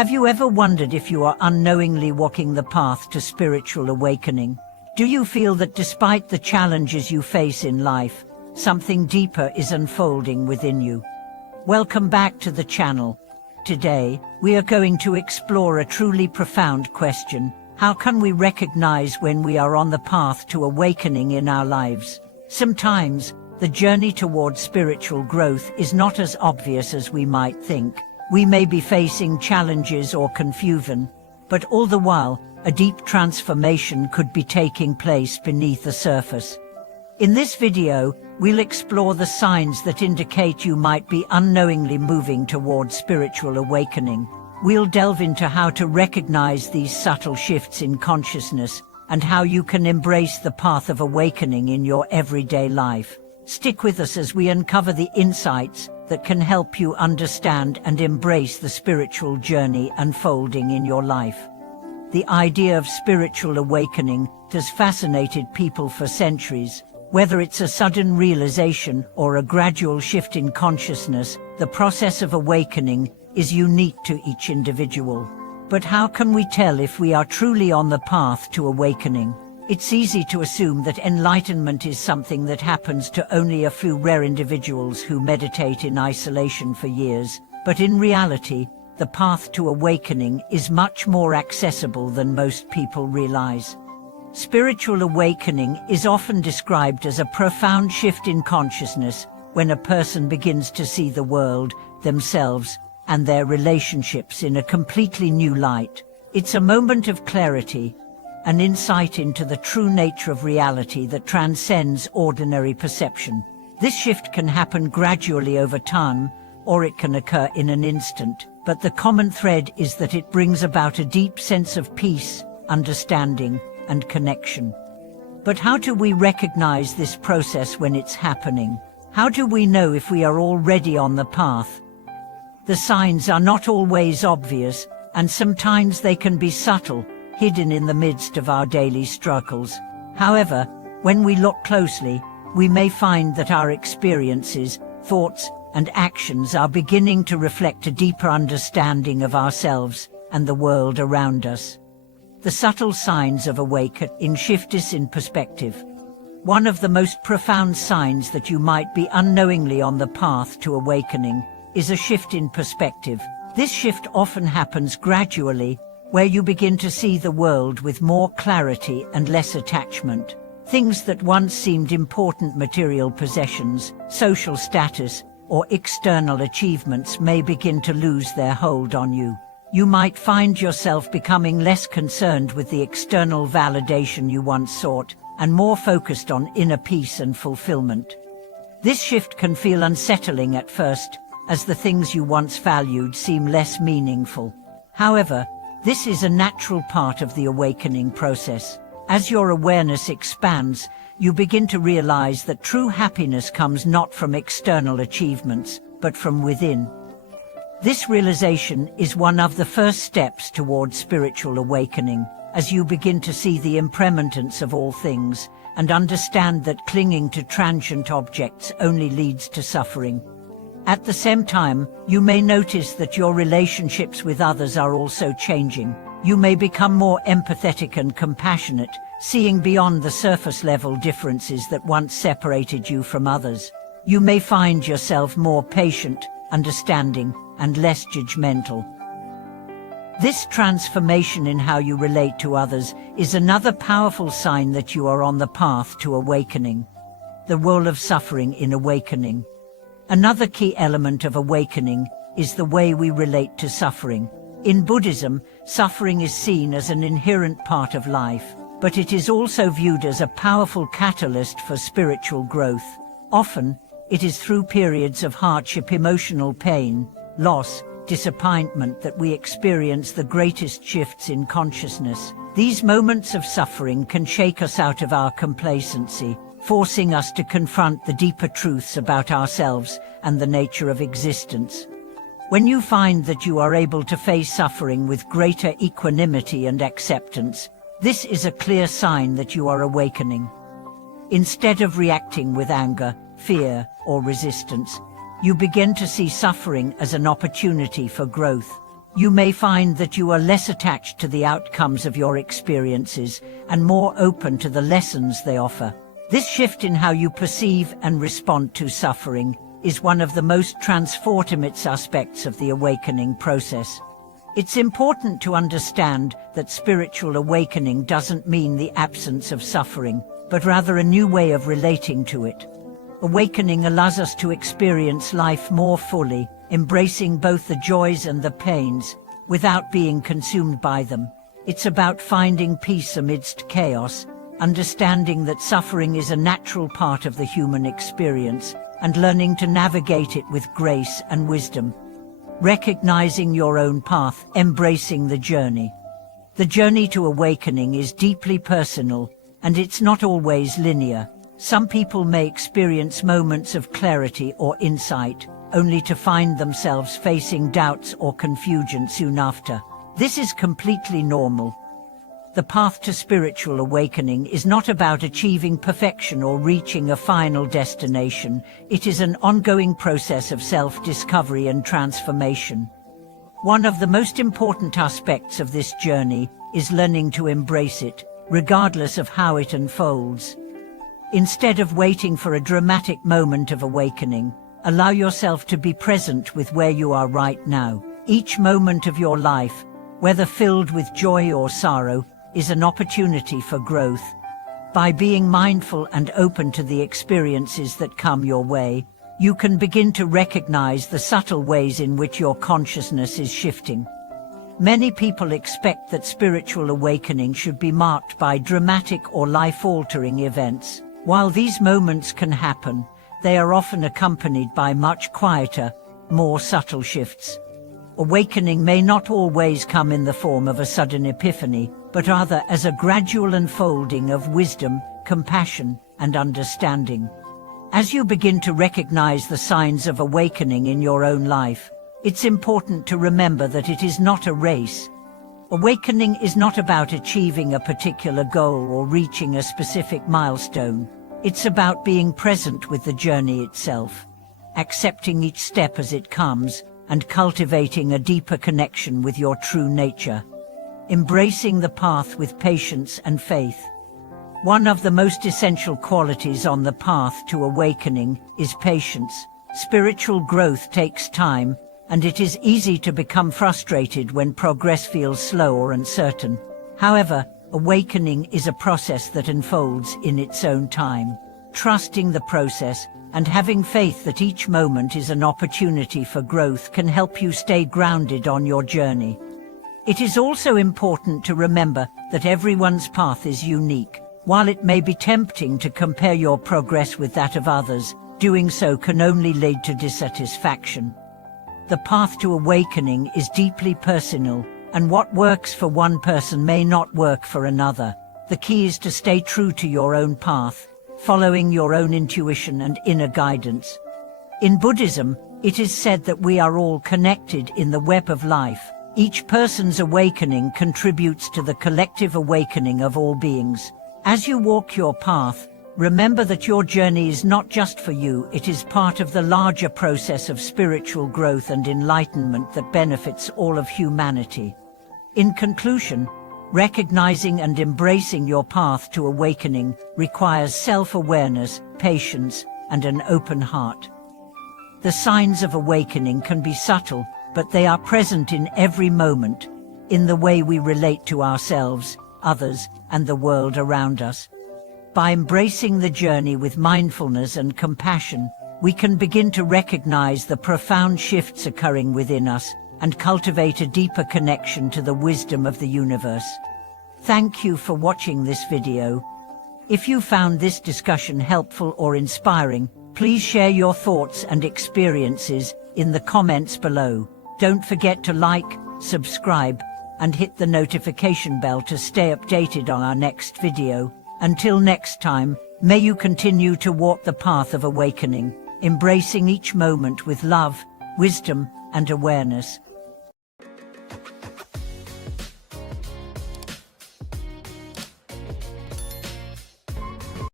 Have you ever wondered if you are unknowingly walking the path to spiritual awakening? Do you feel that despite the challenges you face in life, something deeper is unfolding within you? Welcome back to the channel. Today, we are going to explore a truly profound question. How can we recognize when we are on the path to awakening in our lives? Sometimes, the journey towards spiritual growth is not as obvious as we might think. We may be facing challenges or confusion, but all the while, a deep transformation could be taking place beneath the surface. In this video, we'll explore the signs that indicate you might be unknowingly moving towards spiritual awakening. We'll delve into how to recognize these subtle shifts in consciousness and how you can embrace the path of awakening in your everyday life. Stick with us as we uncover the insights that can help you understand and embrace the spiritual journey unfolding in your life. The idea of spiritual awakening has fascinated people for centuries. Whether it's a sudden realization or a gradual shift in consciousness, the process of awakening is unique to each individual. But how can we tell if we are truly on the path to awakening? It's easy to assume that enlightenment is something that happens to only a few rare individuals who meditate in isolation for years. But in reality, the path to awakening is much more accessible than most people realize. Spiritual awakening is often described as a profound shift in consciousness when a person begins to see the world, themselves, and their relationships in a completely new light. It's a moment of clarity, an insight into the true nature of reality that transcends ordinary perception. This shift can happen gradually over time, or it can occur in an instant, but the common thread is that it brings about a deep sense of peace, understanding, and connection. But how do we recognize this process when it's happening? How do we know if we are already on the path? The signs are not always obvious, and sometimes they can be subtle, hidden in the midst of our daily struggles. However, when we look closely, we may find that our experiences, thoughts, and actions are beginning to reflect a deeper understanding of ourselves and the world around us. The subtle signs of awakening shift us in perspective. One of the most profound signs that you might be unknowingly on the path to awakening is a shift in perspective. This shift often happens gradually, where you begin to see the world with more clarity and less attachment. Things that once seemed important material possessions, social status, or external achievements may begin to lose their hold on you. You might find yourself becoming less concerned with the external validation you once sought, and more focused on inner peace and fulfillment. This shift can feel unsettling at first, as the things you once valued seem less meaningful. However, this is a natural part of the awakening process. As your awareness expands, you begin to realize that true happiness comes not from external achievements, but from within. This realization is one of the first steps towards spiritual awakening, as you begin to see the impermanence of all things, and understand that clinging to transient objects only leads to suffering. At the same time, you may notice that your relationships with others are also changing. You may become more empathetic and compassionate, seeing beyond the surface-level differences that once separated you from others. You may find yourself more patient, understanding, and less judgmental. This transformation in how you relate to others is another powerful sign that you are on the path to awakening. The role of suffering in awakening. Another key element of awakening is the way we relate to suffering. In Buddhism, suffering is seen as an inherent part of life, but it is also viewed as a powerful catalyst for spiritual growth. Often, it is through periods of hardship, emotional pain, loss, disappointment that we experience the greatest shifts in consciousness. These moments of suffering can shake us out of our complacency, forcing us to confront the deeper truths about ourselves and the nature of existence. When you find that you are able to face suffering with greater equanimity and acceptance, this is a clear sign that you are awakening. Instead of reacting with anger, fear, or resistance, you begin to see suffering as an opportunity for growth. You may find that you are less attached to the outcomes of your experiences and more open to the lessons they offer. This shift in how you perceive and respond to suffering is one of the most transformative aspects of the awakening process. It's important to understand that spiritual awakening doesn't mean the absence of suffering, but rather a new way of relating to it. Awakening allows us to experience life more fully, embracing both the joys and the pains, without being consumed by them. It's about finding peace amidst chaos, understanding that suffering is a natural part of the human experience, and learning to navigate it with grace and wisdom. Recognizing your own path, embracing the journey. The journey to awakening is deeply personal, and it's not always linear. Some people may experience moments of clarity or insight, only to find themselves facing doubts or confusion soon after. This is completely normal. The path to spiritual awakening is not about achieving perfection or reaching a final destination. It is an ongoing process of self-discovery and transformation. One of the most important aspects of this journey is learning to embrace it, regardless of how it unfolds. Instead of waiting for a dramatic moment of awakening, allow yourself to be present with where you are right now. Each moment of your life, whether filled with joy or sorrow, is an opportunity for growth. By being mindful and open to the experiences that come your way, you can begin to recognize the subtle ways in which your consciousness is shifting. Many people expect that spiritual awakening should be marked by dramatic or life-altering events. While these moments can happen, they are often accompanied by much quieter, more subtle shifts. Awakening may not always come in the form of a sudden epiphany, but rather as a gradual unfolding of wisdom, compassion, and understanding. As you begin to recognize the signs of awakening in your own life, it's important to remember that it is not a race. Awakening is not about achieving a particular goal or reaching a specific milestone. It's about being present with the journey itself, accepting each step as it comes, and cultivating a deeper connection with your true nature. Embracing the path with patience and faith. One of the most essential qualities on the path to awakening is patience. Spiritual growth takes time, and it is easy to become frustrated when progress feels slow or uncertain. However, awakening is a process that unfolds in its own time. Trusting the process and having faith that each moment is an opportunity for growth can help you stay grounded on your journey. It is also important to remember that everyone's path is unique. While it may be tempting to compare your progress with that of others, doing so can only lead to dissatisfaction. The path to awakening is deeply personal, and what works for one person may not work for another. The key is to stay true to your own path, following your own intuition and inner guidance. In Buddhism, it is said that we are all connected in the web of life. Each person's awakening contributes to the collective awakening of all beings. As you walk your path, remember that your journey is not just for you, it is part of the larger process of spiritual growth and enlightenment that benefits all of humanity. In conclusion, recognizing and embracing your path to awakening requires self-awareness, patience, and an open heart. The signs of awakening can be subtle, but they are present in every moment, in the way we relate to ourselves, others, and the world around us. By embracing the journey with mindfulness and compassion, we can begin to recognize the profound shifts occurring within us and cultivate a deeper connection to the wisdom of the universe. Thank you for watching this video. If you found this discussion helpful or inspiring, please share your thoughts and experiences in the comments below. Don't forget to like, subscribe, and hit the notification bell to stay updated on our next video. Until next time, may you continue to walk the path of awakening, embracing each moment with love, wisdom, and awareness.